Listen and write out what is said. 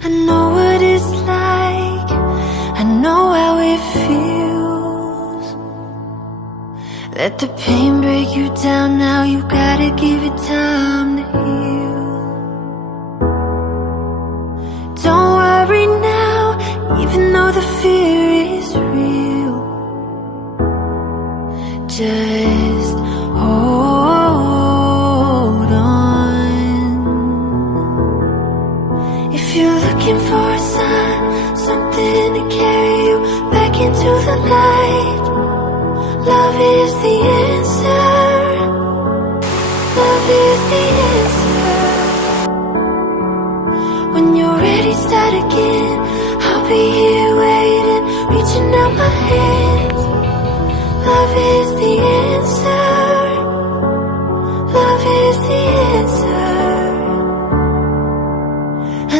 I know what it's like, I know how it feels. Let the pain break you down now, you gotta give it time to heal. Don't worry now, even though the fear is real. Just hold on. If you're looking for a sign, something to carry you back into the light, love is the answer. Love is the answer. When you're ready, start again. I'll be here waiting, reaching out my hands. Love is the answer. Love is the answer. I